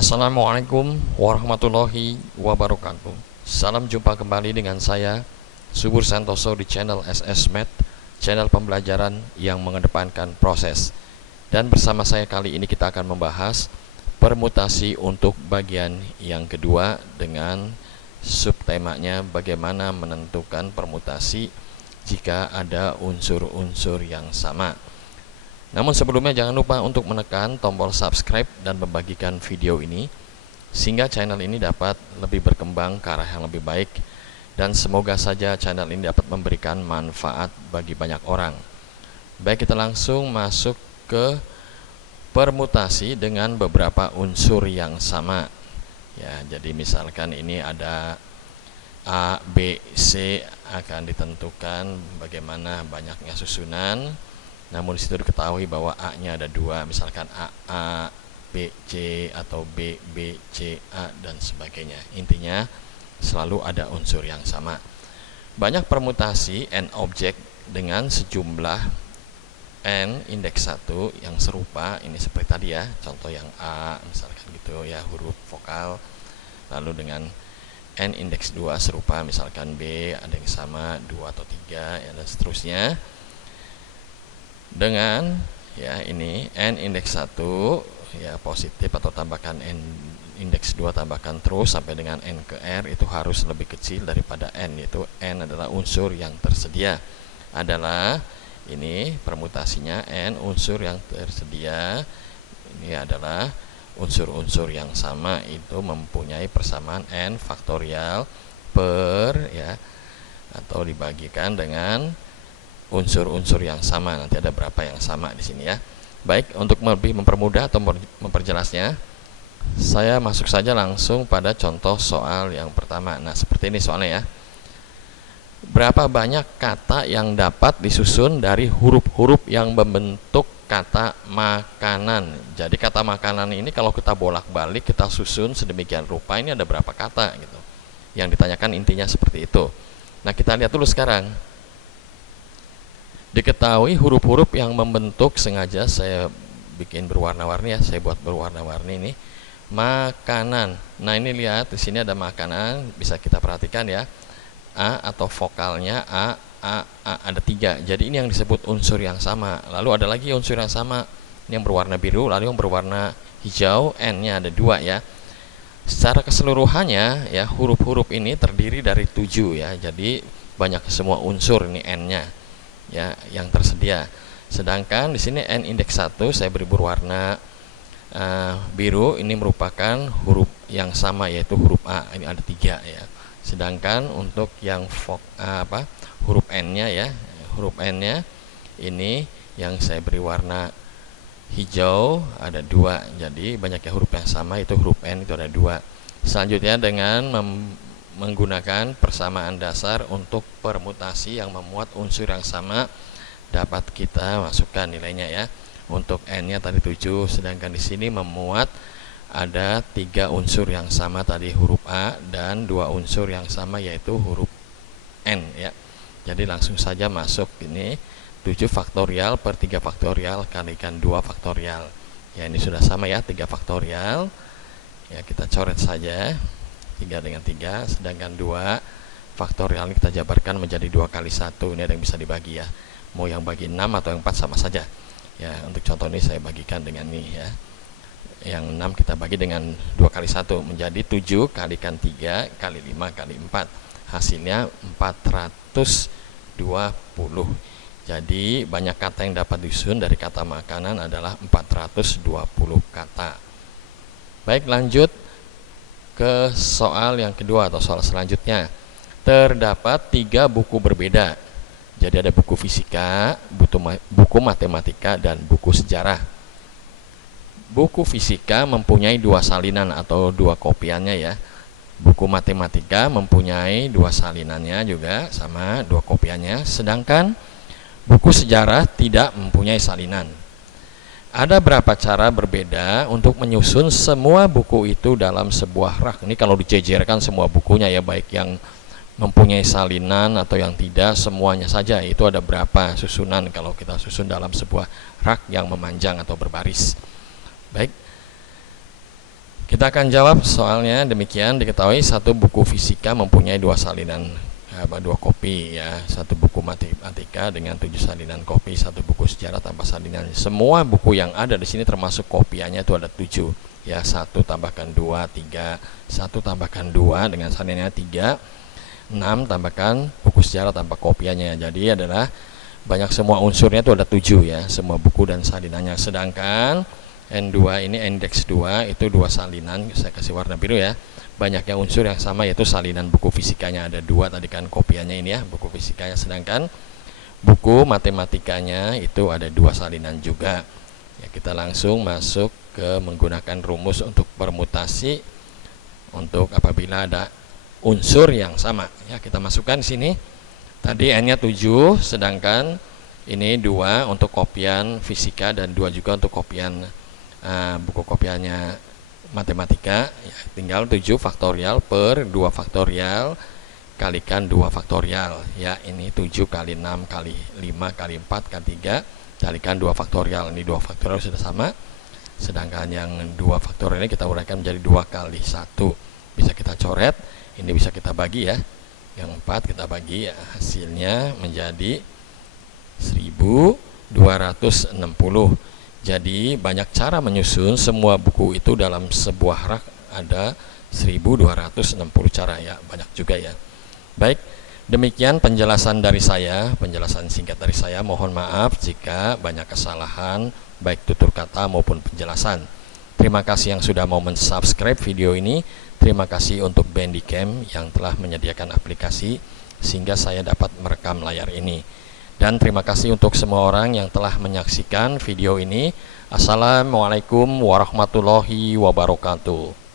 Assalamualaikum warahmatullahi wabarakatuh. Salam jumpa kembali dengan saya Subur Santoso di channel SS Math, channel pembelajaran yang mengedepankan proses. Dan bersama saya kali ini kita akan membahas permutasi untuk bagian yang kedua dengan subtemanya bagaimana menentukan permutasi jika ada unsur-unsur yang sama. Namun sebelumnya jangan lupa untuk menekan tombol subscribe dan membagikan video ini sehingga channel ini dapat lebih berkembang ke arah yang lebih baik, dan semoga saja channel ini dapat memberikan manfaat bagi banyak orang. Baik, kita langsung masuk ke permutasi dengan beberapa unsur yang sama. Ya, jadi misalkan ini ada A, B, C akan ditentukan bagaimana banyaknya susunan. Namun disitu diketahui bahwa A-nya ada dua, misalkan A, B, C, atau B, B, C, A, dan sebagainya. Intinya selalu ada unsur yang sama. Banyak permutasi N objek dengan sejumlah N indeks 1 yang serupa. Ini seperti tadi ya, contoh yang A, misalkan gitu ya, huruf vokal. Lalu dengan N indeks 2 serupa, misalkan B ada yang sama 2 atau 3 ya, dan seterusnya. Dengan ya ini N indeks 1 ya positif, atau tambahkan N indeks 2 tambahkan terus sampai dengan N ke R itu harus lebih kecil daripada N, yaitu N adalah unsur yang tersedia. Adalah ini permutasinya N unsur yang tersedia. Ini adalah unsur-unsur yang sama itu mempunyai persamaan N faktorial per ya, atau dibagikan dengan unsur-unsur yang sama. Nanti ada berapa yang sama di sini ya. Baik, untuk lebih mempermudah atau memperjelasnya, saya masuk saja langsung pada contoh soal yang pertama. Nah, seperti ini soalnya ya. Berapa banyak kata yang dapat disusun dari huruf-huruf yang membentuk kata makanan? Jadi kata makanan ini kalau kita bolak-balik kita susun sedemikian rupa, ini ada berapa kata gitu. Yang ditanyakan intinya seperti itu. Nah, kita lihat dulu sekarang. Diketahui huruf-huruf yang membentuk, sengaja saya bikin berwarna-warni ya, saya buat berwarna-warni ini makanan. Nah, ini lihat di sini ada makanan, bisa kita perhatikan ya. A atau vokalnya A ada 3. Jadi ini yang disebut unsur yang sama. Lalu ada lagi unsur yang sama, ini yang berwarna biru, lalu yang berwarna hijau, N-nya ada 2 ya. Secara keseluruhannya ya, huruf-huruf ini terdiri dari 7 ya. Jadi banyak semua unsur ini N-nya ya yang tersedia. Sedangkan di sini N indeks 1 saya beri berwarna biru, ini merupakan huruf yang sama yaitu huruf A, ini ada 3 ya. Sedangkan untuk yang huruf N-nya ya, huruf N-nya ini yang saya beri warna hijau ada 2. Jadi banyaknya huruf yang sama itu huruf N itu ada 2. Selanjutnya dengan menggunakan persamaan dasar untuk permutasi yang memuat unsur yang sama, dapat kita masukkan nilainya ya. Untuk N-nya tadi 7, sedangkan di sini memuat ada 3 unsur yang sama tadi huruf A, dan 2 unsur yang sama yaitu huruf N ya. Jadi langsung saja masuk ini 7 faktorial per 3 faktorial kalikan 2 faktorial. Ya, ini sudah sama ya, 3 faktorial. Ya, kita coret saja 3 dengan 3, sedangkan 2 faktorial ini kita jabarkan menjadi 2 kali 1. Ini ada yang bisa dibagi ya, mau yang bagi 6 atau yang 4 sama saja ya. Untuk contoh ini saya bagikan dengan ini ya, yang 6 kita bagi dengan 2 kali 1 menjadi 7 kalikan 3 kali 5 kali 4, hasilnya 420. Jadi banyak kata yang dapat disusun dari kata makanan adalah 420 kata. Baik, lanjut ke soal yang kedua atau soal selanjutnya. Terdapat 3 buku berbeda. Jadi ada buku fisika, buku matematika, dan buku sejarah. Buku fisika mempunyai 2 salinan atau 2 kopiannya ya. Buku matematika mempunyai 2 salinannya juga sama 2 kopiannya. Sedangkan buku sejarah tidak mempunyai salinan. Ada berapa cara berbeda untuk menyusun semua buku itu dalam sebuah rak? Ini kalau dijejerkan semua bukunya ya, baik yang mempunyai salinan atau yang tidak, semuanya saja itu ada berapa susunan kalau kita susun dalam sebuah rak yang memanjang atau berbaris. Baik, Kita akan jawab soalnya. Demikian diketahui satu buku fisika mempunyai dua salinan, dua kopi ya, satu buku matematika dengan 7 salinan kopi, satu buku sejarah tanpa salinan. Semua buku yang ada di sini termasuk kopiannya itu ada 7 ya, 1 tambahkan 2 3, 1 tambahkan 2 dengan salinannya 3, 6 tambahkan buku sejarah tanpa kopiannya. Jadi adalah banyak, semua unsurnya itu ada 7 ya, semua buku dan salinannya. Sedangkan N2 ini indeks 2 itu 2 salinan, saya kasih warna biru ya. Banyaknya unsur yang sama yaitu salinan buku fisikanya ada 2 tadi kan kopiannya ini ya, buku fisikanya. Sedangkan buku matematikanya itu ada 2 salinan juga. Ya, kita langsung masuk ke menggunakan rumus untuk permutasi untuk apabila ada unsur yang sama. Ya, kita masukkan di sini. Tadi N-nya 7, sedangkan ini 2 untuk kopian fisika dan 2 juga untuk kopian buku kopiannya matematika ya. Tinggal 7 faktorial per 2 faktorial kalikan 2 faktorial ya. Ini 7 kali 6 kali 5 kali 4 kali 3 kalikan 2 faktorial. Ini 2 faktorial sudah sama. Sedangkan yang 2 faktorial ini kita uraikan menjadi 2 kali 1. Bisa kita coret, ini bisa kita bagi ya. Yang 4 kita bagi ya, hasilnya menjadi 1260. Jadi banyak cara menyusun semua buku itu dalam sebuah rak, ada 1260 cara ya, banyak juga ya. Baik, demikian penjelasan dari saya, penjelasan singkat dari saya. Mohon maaf jika banyak kesalahan baik tutur kata maupun penjelasan. Terima kasih yang sudah mau mensubscribe video ini. Terima kasih untuk Bandicam yang telah menyediakan aplikasi sehingga saya dapat merekam layar ini. Dan terima kasih untuk semua orang yang telah menyaksikan video ini. Assalamualaikum warahmatullahi wabarakatuh.